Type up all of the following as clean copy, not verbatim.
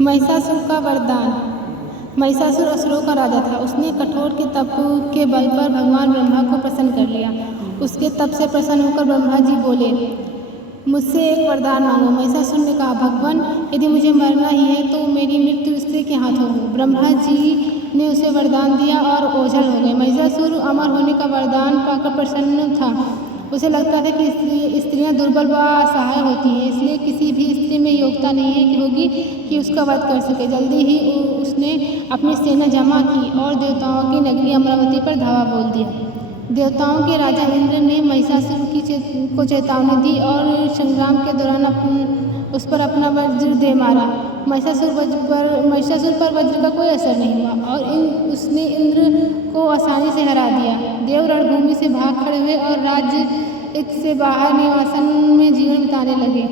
महिषासुर का वरदान। महिषासुर असुरों का राजा था। उसने कठोर के तप के बल पर भगवान ब्रह्मा को प्रसन्न कर लिया। उसके तप से प्रसन्न होकर ब्रह्मा जी बोले, मुझसे एक वरदान मांगो। महिषासुर ने कहा, भगवान, यदि मुझे मरना ही है तो मेरी मृत्यु स्त्री के हाथों हो। ब्रह्मा जी ने उसे वरदान दिया और ओझल हो गए। महिषासुर अमर होने का वरदान पाकर प्रसन्न था। उसे लगता था कि स्त्रियां दुर्बल व असहाय होती हैं, इसलिए किसी भी स्त्री में योग्यता नहीं होगी कि उसका वध कर सके। जल्दी ही उसने अपनी सेना जमा की और देवताओं की नगरी अमरावती पर धावा बोल दिया। देवताओं के राजा इंद्र ने महिषासुर को चेतावनी दी और संग्राम के दौरान उस पर अपना वज्र दे मारा। महिषासुर पर वज्र का कोई असर नहीं हुआ और उसने इंद्र को आसानी से हरा दिया। देव रणभूमि से भाग खड़े हुए और राज्य से बाहर निवासन में जीवन बिताने लगे।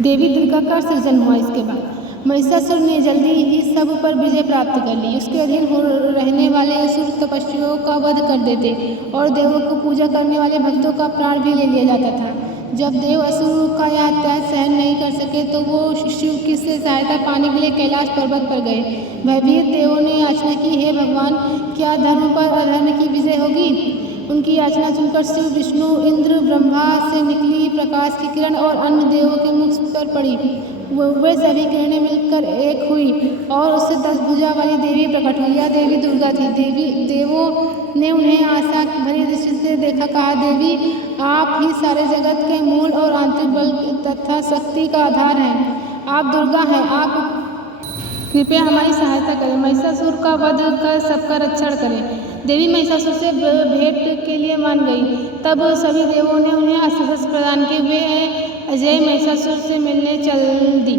देवी दुर्गा का सृजन हुआ। इसके बाद महिषासुर ने जल्दी ही सब पर विजय प्राप्त कर ली। उसके अधीन रहने वाले असुर तपस्वियों का वध कर देते और देवों को पूजा करने वाले भक्तों का प्राण भी ले लिया जाता था। जब देव असुर का यह अत्याचार सहन नहीं कर सके तो वो शिव की से सहायता पाने के लिए कैलाश पर्वत पर गए। भयभीत देवों ने याचना की, हे भगवान, क्या धर्म पर अधर्म की विजय होगी? उनकी याचना सुनकर शिव, विष्णु, इंद्र, ब्रह्मा से निकली प्रकाश की किरण और अन्य देवों के मुख पर पड़ी। वे सभी किरणें मिलकर एक हुई और उससे 10 भुजा वाली देवी प्रकट हुई। यह देवी दुर्गा थी। देवों ने उन्हें आशा भरी दृष्टि से देखा। कहा, देवी, आप ही सारे जगत के मूल और आंतरिक बल तथा शक्ति का आधार हैं। आप दुर्गा हैं। आप कृपया हमारी सहायता करें। महिषासुर का वध कर सबका रक्षण करें। देवी महिषासुर से भेंट के लिए मान गई। तब सभी देवों ने उन्हें अस्त्र प्रदान किए। वे अजय महिषासुर से मिलने चल दी।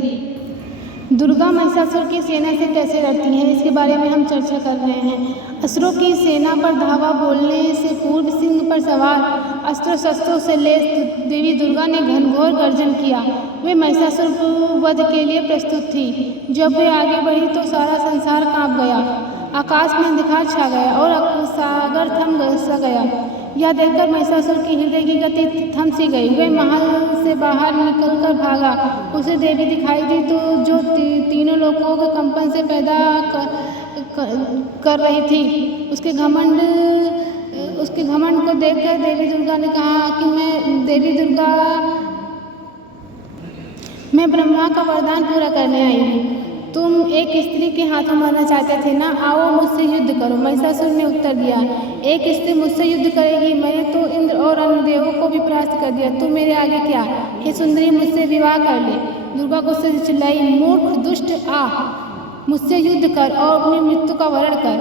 दुर्गा महिषासुर की सेना से कैसे लड़ती हैं, इसके बारे में हम चर्चा कर रहे हैं। असुरों की सेना पर धावा बोलने से पूर्व सिंह पर सवार अस्त्र शस्त्रों से लैस देवी दुर्गा ने घनघोर गर्जन किया। वे महिषासुर वध के लिए प्रस्तुत थी। जब वे आगे बढ़ी तो सारा संसार कांप गया। आकाश में अंधकार छा गया और सागर थम सा गया। यह देखकर महिषासुर की हृदय की गति थम सी गई। वे महल से बाहर निकलकर भागा। उसे देवी दिखाई दी तो जो तीनों लोगों के कंपन से पैदा कर रही थी। उसके घमंड को देखकर देवी दुर्गा ने कहा कि मैं ब्रह्मा का वरदान पूरा करने आई हूँ। तुम एक स्त्री के हाथों मरना चाहते थे ना? आओ मुझसे युद्ध करो। महिषासुर ने उत्तर दिया, एक स्त्री मुझसे युद्ध करेगी? मैंने तो इंद्र और अन्य देवों को भी परास्त कर दिया। तू मेरे आगे क्या? हे सुंदरी, मुझसे विवाह कर ले। दुर्गा गुस्से से चिल्लाई, मूर्ख दुष्ट, आ मुझसे युद्ध कर और अपनी मृत्यु का वरण कर।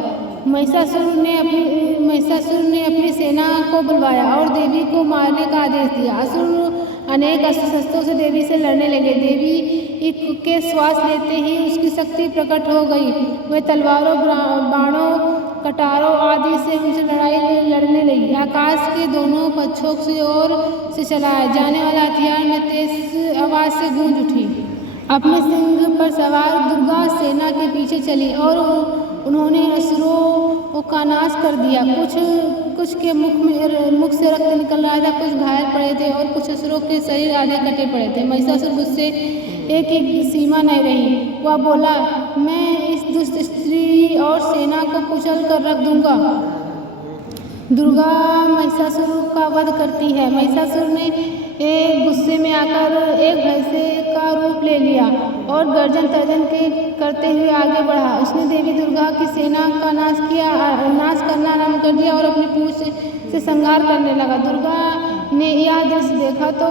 महिषासुर ने अपनी सेना को बुलवाया और देवी को मारने का आदेश दिया। असुर अनेक अस्त्र शस्त्रों से देवी से लड़ने लगे। देवी के श्वास लेते ही उसकी शक्ति प्रकट हो गई। वे तलवारों, बाणों, कटारों आदि से उनसे लड़ने लगी। आकाश के दोनों पक्षों से ओर से चलाया जाने वाला हथियार में तेज आवाज से गूंज उठी। अपने सिंह पर सवार दुर्गा सेना के पीछे चली और उन्होंने असुरों का नाश कर दिया। कुछ के मुख से रक्त निकल रहा था, कुछ घायल पड़े थे और कुछ असुरों के शरीर आधे कटे पड़े थे। महिषासुर गुस्से एक सीमा नहीं रही। वह बोला, मैं इस दुष्ट स्त्री और सेना को कुचल कर रख दूंगा। दुर्गा महिषासुर का वध करती है। महिषासुर ने एक गुस्से में आकर एक भैंसे का रूप ले लिया और गर्जन तर्जन करते हुए आगे बढ़ा। उसने देवी दुर्गा की सेना का नाश करना आरंभ कर दिया और अपनी पूंछ से संहार करने लगा। दुर्गा ने यह दृश्य देखा तो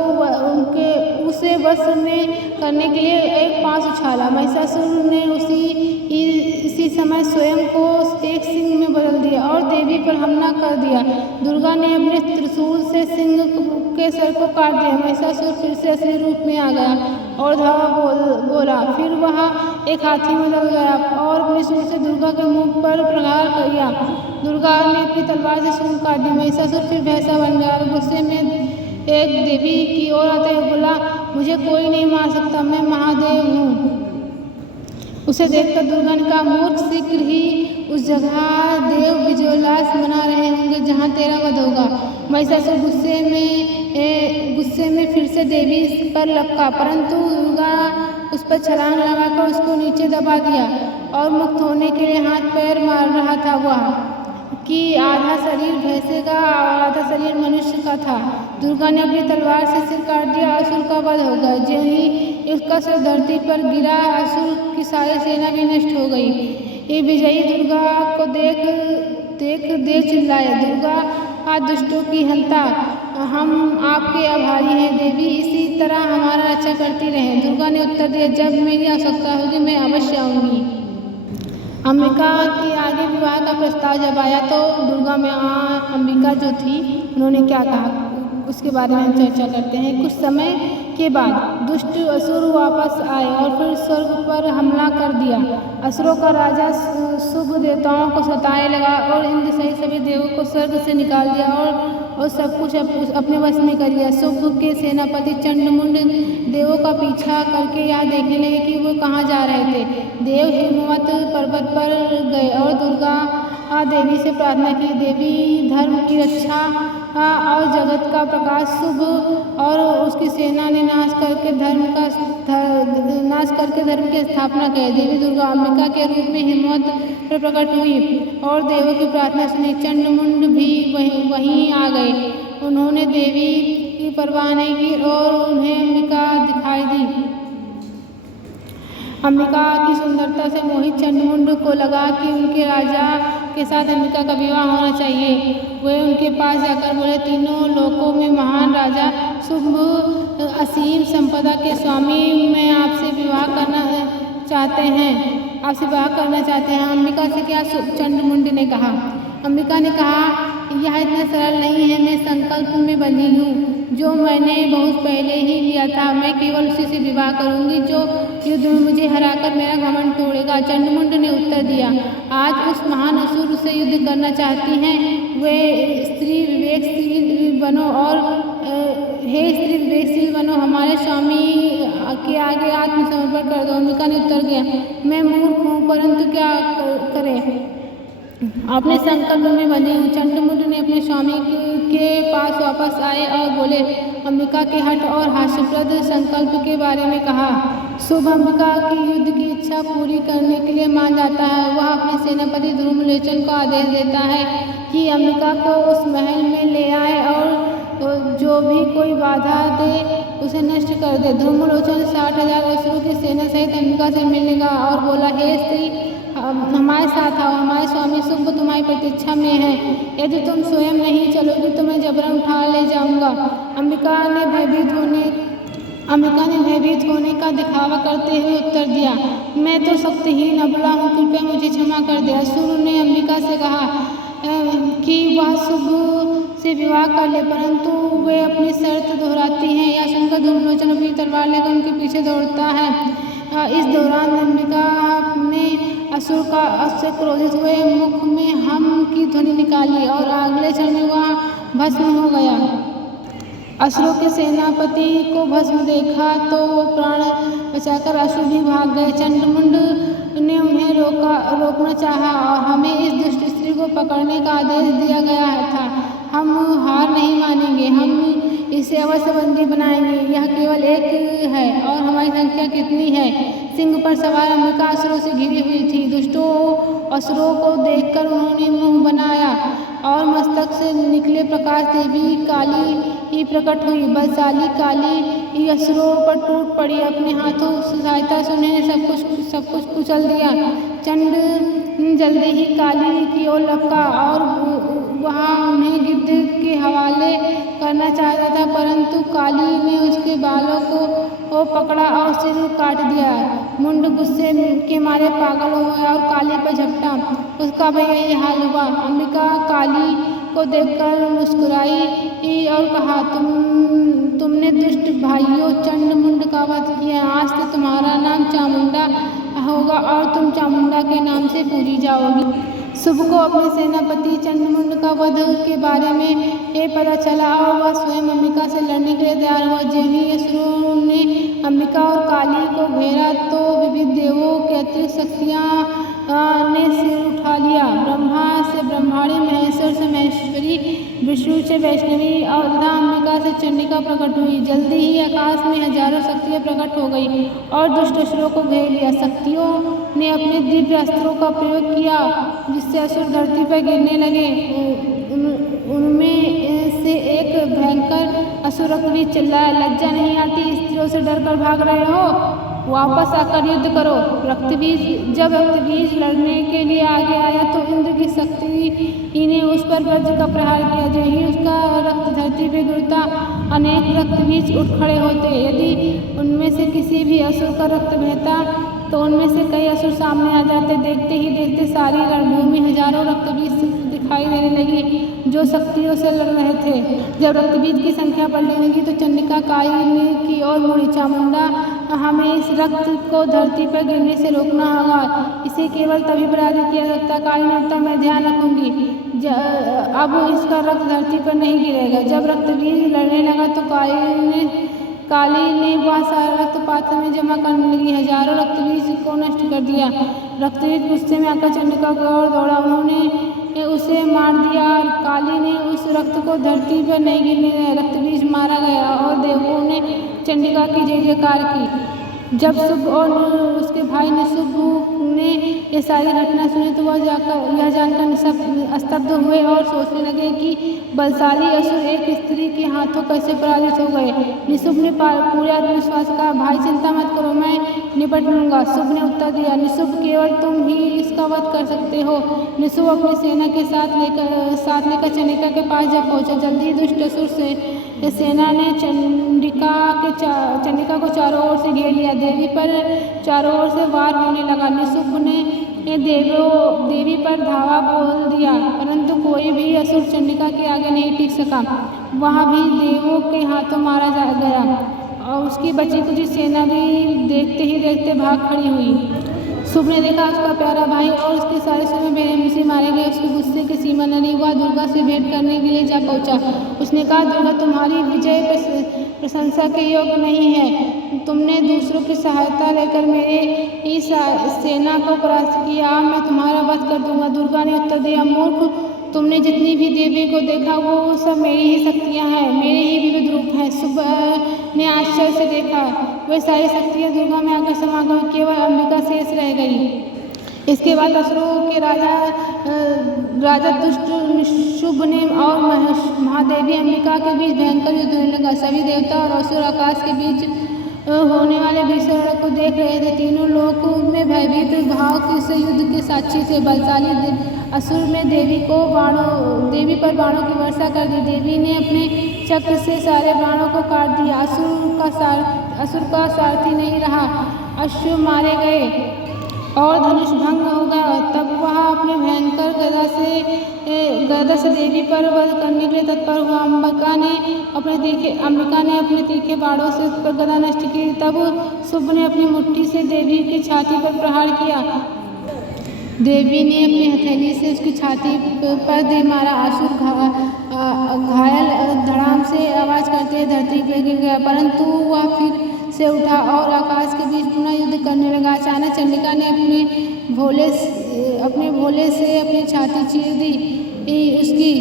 उसे वश में करने के लिए एक पांव उछाला। महिषासुर ने इसी समय स्वयं को एक सिंह में बदल दिया और देवी पर हमला कर दिया। दुर्गा ने अपने त्रिशूल से सिंह के सर को काट दिया। महिषासुर फिर से असली रूप में आ गया और धावा बोला। फिर वह एक हाथी में बदल गया और अपने सूंड से दुर्गा के मुंह पर प्रहार किया। दुर्गा ने अपनी तलवार से सूंड काट दी। महिषासुर फिर भैंसा बन गया और गुस्से में एक देवी की ओर आते हुए बोला, मुझे कोई नहीं मार सकता, मैं महादेव हूँ। उसे देखकर दुर्गा ने कहा, मूर्ख, शीघ्र ही उस जगह देव विजयोल्लास मना रहे होंगे जहाँ तेरा वध होगा। महिषासुर गुस्से में फिर से देवी पर लपका, परंतु दुर्गा उस पर छलांग लगाकर उसको नीचे दबा दिया और मुक्त होने के लिए हाथ पैर मार रहा था। वह कि आधा शरीर भैंसे का और आधा शरीर मनुष्य का था। दुर्गा ने अपनी तलवार से सिर काट दिया, असुर का वध हो गया। ज्यों ही उसका सिर धरती पर गिरा, असुर की सारी सेना भी नष्ट हो गई। ये विजयी दुर्गा को देख देव चिल्लाए, दुर्गा दुष्टों की हंता, हम आपके आभारी हैं देवी, इसी तरह हमारा रक्षा करती रहें। दुर्गा ने उत्तर दिया, जब मेरी आवश्यकता होगी मैं अवश्य आऊँगी। अंबिका के आगे विवाह का प्रस्ताव जब आया तो दुर्गा में अंबिका जो थी उन्होंने क्या कहा उसके बारे में हम चर्चा करते हैं। कुछ समय के बाद दुष्ट असुर वापस आए और फिर स्वर्ग पर हमला कर दिया। असुरों का राजा शुभ देवताओं को सताने लगा और इंद्र सहित सभी देवों को स्वर्ग से निकाल दिया और सब कुछ अपने वश में कर लिया। शुभ के सेनापति चंडमुंड देवों का पीछा करके यह देखने लगे कि वो कहाँ जा रहे थे। देव हिमवत पर्वत पर गए और दुर्गा देवी से प्रार्थना की, देवी धर्म की रक्षा और जगत का प्रकाश शुभ और उसकी सेना ने नाश करके धर्म की स्थापना की। देवी दुर्गा अंबिका के रूप में हिमवत पर प्रकट हुई और देवों की प्रार्थना सुनी। चंडमुंड भी वहीं आ गए। उन्होंने देवी की परवाह नहीं की और उन्हें अंबिका दिखाई दी। अंबिका की सुंदरता से मोहित चंडमुंड को लगा कि उनके राजा के साथ अंबिका का विवाह होना चाहिए। वे उनके पास जाकर बोले, तीनों लोकों में महान राजा शुभ असीम संपदा के स्वामी, मैं आपसे विवाह करना चाहते हैं। अंबिका से क्या चंडमुंड ने कहा। अंबिका ने कहा, यह इतना सरल नहीं है। मैं संकल्प में बंधी हूँ जो मैंने बहुत पहले ही लिया था। मैं केवल उसी से विवाह करूंगी जो युद्ध में मुझे हराकर मेरा घमंड तोड़ेगा। चंडमुंड ने उत्तर दिया, आज उस महान असुर से युद्ध करना चाहती हैं। वे स्त्री विवेकशील बनो, हमारे स्वामी के आगे आत्मसमर्पण कर दो। अंबिका ने उत्तर दिया, मैं मूर्ख हूँ परंतु क्या करें, अपने संकल्प में बंधी हूँ। चंडमुंड ने अपने स्वामी के पास वापस आए और बोले, अंबिका के हठ और हास्यप्रद संकल्प के बारे में कहा। शुभ अंबिका की युद्ध की इच्छा पूरी करने के लिए मान जाता है। वह अपने सेनापति धूम्रलोचन को आदेश देता है कि अंबिका को उस महल में ले आए और जो भी कोई बाधा दे उसे नष्ट कर दे। धूम्रलोचन 60,000 असुरों की सेना सहित अंबिका से मिलने गया और बोला, हे स्त्री, हमारे साथ आओ, हमारे स्वामी शुभ तुम्हारी प्रतीक्षा में है। यदि तुम स्वयं नहीं चलोगी तो मैं जबरन उठा ले जाऊंगा। अंबिका ने भयभीत होने का दिखावा करते हुए उत्तर दिया, मैं तो शक्तिहीन अबला हूँ, कृपया मुझे क्षमा कर दे। असुर ने अंबिका से कहा कि वह शुभ से विवाह कर ले, परंतु वे अपनी शर्त दोहराती हैं। यह सुनकर धूम्रलोचन अपनी तलवार लेकर उनके पीछे दौड़ता है। इस दौरान अंबिका ने असुर से क्रोधित हुए मुख में हम की ध्वनि निकाली और अगले क्षण में वह भस्म हो गया। असुरों के सेनापति को भस्म देखा तो वो प्राण बचाकर असुर भी भाग गए। चंडमुंड ने उन्हें रोकना चाहा और हमें इस दुष्ट स्त्री को पकड़ने का आदेश दिया गया था। हम हार नहीं मानेंगे, हम इसे अवश्य बंदी बनाएंगे। यह केवल एक है और हमारी संख्या कितनी है। सिंह पर सवार अंबिका असुरों से घिरी हुई थी। दुष्टों असुरों को देखकर उन्होंने मुंह बनाया और मस्तक से निकले प्रकाश देवी काली ही प्रकट हुई। बलशाली काली असुरों पर टूट पड़ी। अपने हाथों से सहायता से उन्होंने सब कुछ कुचल दिया। चंड जल्दी ही काली की ओर लपका और वहाँ उन्हें गिद्ध के हवाले करना चाहता था, परंतु काली ने उसके बालों को पकड़ा और सिर काट दिया। मुंड गुस्से के मारे पागल हो गया और काली पर झपटा। उसका भी यही हाल हुआ। अंबिका काली को देखकर मुस्कुराई और कहा, तुमने दुष्ट भाइयों चंडमुंड का वध किया। आज से तुम्हारा नाम चामुंडा होगा और तुम चामुंडा के नाम से पूजी जाओगी। शुभ को अपने सेनापति चंडमुंड का वध के बारे में पता चला और वह स्वयं अंबिका से लड़ने के लिए तैयार हुआ। ज्यों ही असुरों ने अंबिका और काली को घेरा तो विविध देवों के अतिरिक्त शक्तियाँ ने सिर उठा लिया। ब्रह्मा से ब्रह्माणी, महेश्वर से महेश्वरी, विष्णु से वैष्णवी और तथा अंबिका अंबिका से चंडिका प्रकट हुई। जल्दी ही आकाश में हजारों शक्तियाँ प्रकट हो गई और दुष्ट असुरों को घेर लिया। शक्तियों ने अपने दिव्य अस्त्रों का प्रयोग किया जिससे असुर धरती पर गिरने लगे। उनमें से एक भयंकर असुर भी चिल्लाया, लज्जा नहीं आती? स्त्रियों से डरकर भाग रहे हो? वापस आकर युद्ध करो। जब रक्तबीज लड़ने के लिए आगे आया तो इंद्र की शक्ति ने उस पर वज्र का प्रहार किया। जो ही उसका रक्त धरती पर गिरता अनेक रक्तबीज उठ खड़े होते। यदि उनमें से किसी भी असुर का रक्त बहता तो उनमें से कई असुर सामने आ जाते। देखते ही देखते सारी रणभूमि हजारों रक्तबीज दिखाई देने लगी जो शक्तियों से लड़ रहे थे। जब रक्तबीज की संख्या बढ़ने लगी तो चंडिका काली की ओर मुड़ी, चामुंडा हमें इस रक्त को धरती पर गिरने से रोकना होगा। इसे केवल तभी पराजित किया सकता। काली ने उत्तर, मैं ध्यान रखूंगी। अब इसका रक्त धरती पर नहीं गिरेगा। जब रक्तबीज लड़ने लगा तो काली ने वह सारा रक्त पात्र में जमा करने लगी। हजारों रक्तबीज को नष्ट कर दिया। रक्तबीज गुस्से में आकर चंडिका की ओर दौड़ा। उन्होंने उसे मार दिया। काली ने उस रक्त को धरती पर नहीं गिरने दिया। रक्तबीज मारा गया और देवों ने चंडिका की जय जयकार की। जब शुभ और उसके भाई निशुभ ने ये सारी घटना सुनी तो वह यह जानकर स्तब्ध हुए और सोचने लगे कि बलशाली असुर एक स्त्री के हाथों कैसे पराजित हो गए। निशुभ ने पूरे आत्मविश्वास कहा, भाई चिंता मत करो, मैं निपट लूंगा। शुभ ने उत्तर दिया, निशुभ केवल तुम ही इसका वध कर सकते हो। निशुभ अपनी सेना के साथ लेकर चंडिका के पास जा पहुंचा। जल्दी दुष्ट असुर से सेना ने चंडिका को चारों ओर से घेर लिया। देवी पर चारों ओर से वार होने लगा। निशुभ ने देवी पर धावा बोल दिया परंतु कोई भी असुर चंडिका के आगे नहीं टिक सका। वहाँ भी देवों के हाथों मारा जा गया और उसकी बची कुछ सेना भी देखते ही देखते भाग खड़ी हुई। शुभ ने देखा उसका प्यारा भाई और उसके सारे सैनिक बेरहमी से मारे गए। उसके गुस्से की सीमा न रही। वह दुर्गा से भेंट करने के लिए जा पहुंचा। उसने कहा, दुर्गा तुम्हारी विजय प्रशंसा के योग्य नहीं है। तुमने दूसरों की सहायता लेकर मेरे इस सेना को परास्त किया। अब मैं तुम्हारा वध कर दूंगा। दुर्गा ने उत्तर दिया, मूर्ख, तुमने जितनी भी देवी को देखा वो सब मेरी ही शक्तियाँ हैं, मेरे ही विविध रूप हैं। शुभ ने आश्चर्य से देखा, वे सारी शक्तियाँ दुर्गा में आकर समा गई, केवल अंबिका शेष रह गई। इसके बाद असुरों के राजा दुष्ट शुभ ने और महादेवी अंबिका के बीच भयंकर युद्ध होने लगा। सभी देवता और असुर आकाश के बीच होने वाले भीषण को देख रहे थे। तीनों लोग में भयभीत भाव से युद्ध के साक्षी थे। बलशाली असुर ने देवी पर बाणों की वर्षा कर दी। देवी ने अपने चक्र से सारे बाणों को काट दिया। असुर का सारथी नहीं रहा। अश्व मारे गए और धनुष भंग हो गया। तब वह अपने भयंकर गदा से देवी पर वध करने के लिए तत्पर हुआ। अंबिका ने अपने तीखे बाणों से उस पर गदा नष्ट की। तब शुभ ने अपनी मुट्ठी से देवी की छाती पर प्रहार किया। देवी ने अपनी हथेली से उसकी छाती पर दे मारा। असुर घायल धड़ाम से आवाज करते धरती पर गिर गया, परंतु वह फिर से उठा और आकाश के बीच पुनः युद्ध करने लगा। अचानक चंडिका ने अपने भोले से अपनी छाती चीर दी उसकी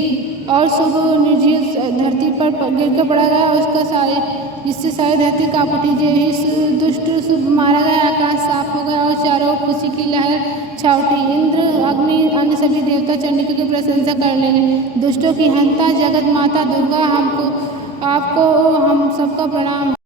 और शुभ निर्जीव धरती पर गिरकर पड़ा गया। जिससे सारी धरती कांप उठी। दुष्ट शुभ मारा गया। आकाश साफ हो गया और चारों ओर खुशी की लहर छा उठी। इंद्र, अग्नि, अन्य सभी देवता चंडिका की प्रशंसा करने लगे। दुष्टों की हंता जगत माता दुर्गा, आपको हम सबका प्रणाम।